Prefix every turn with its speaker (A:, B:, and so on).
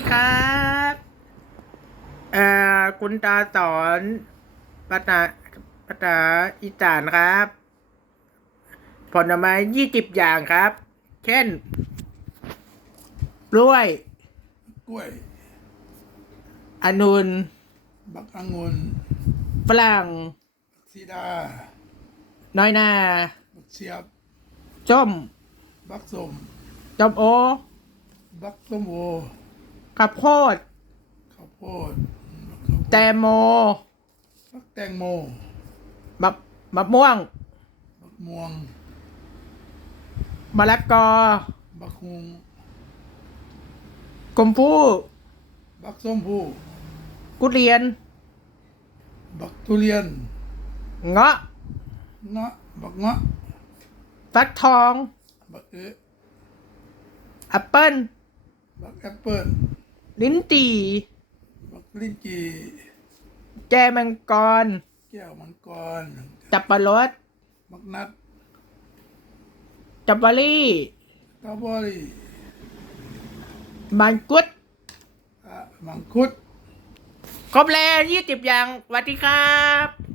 A: ครับเอ่อคุณตาสอนภาษาภาษาอีสานครับ ผลไม้ยี่สิบอย่างครับ เช่น กล้วย
B: กล้วย
A: องุ่น
B: บักองุ่น
A: ฝรั่ง
B: บักซีดา
A: น้อยนา
B: บักเสียบ
A: ส้ม
B: บักส้ม
A: ส้มโอ
B: บักส้มโอ
A: ข้าวโพด
B: ข้าวโพดบักข้าวโพด
A: แตงโม
B: บักแตงโม
A: มะมะม่วง
B: บักม่วง
A: มะละกอ
B: บักฮุง
A: กลมพู่
B: บักส้มผู้
A: กุเรียน
B: บักทุเรียน
A: เงาะ
B: เงาะบักเงาะ
A: ฟักทอง
B: บักเอ๊ะ
A: แอปเปิ้ล
B: บักแอปเปิ้ล
A: ลิ้นจี่
B: บักลิ้นจี่
A: แจมังกร
B: แก้วมังกร
A: จับปะรด
B: บักนัด
A: จับเบอรี่
B: ตาบอรี่
A: มังกุด
B: อะมังคุด
A: ครบแล้วยี่สิบอย่างสวัสดีครับ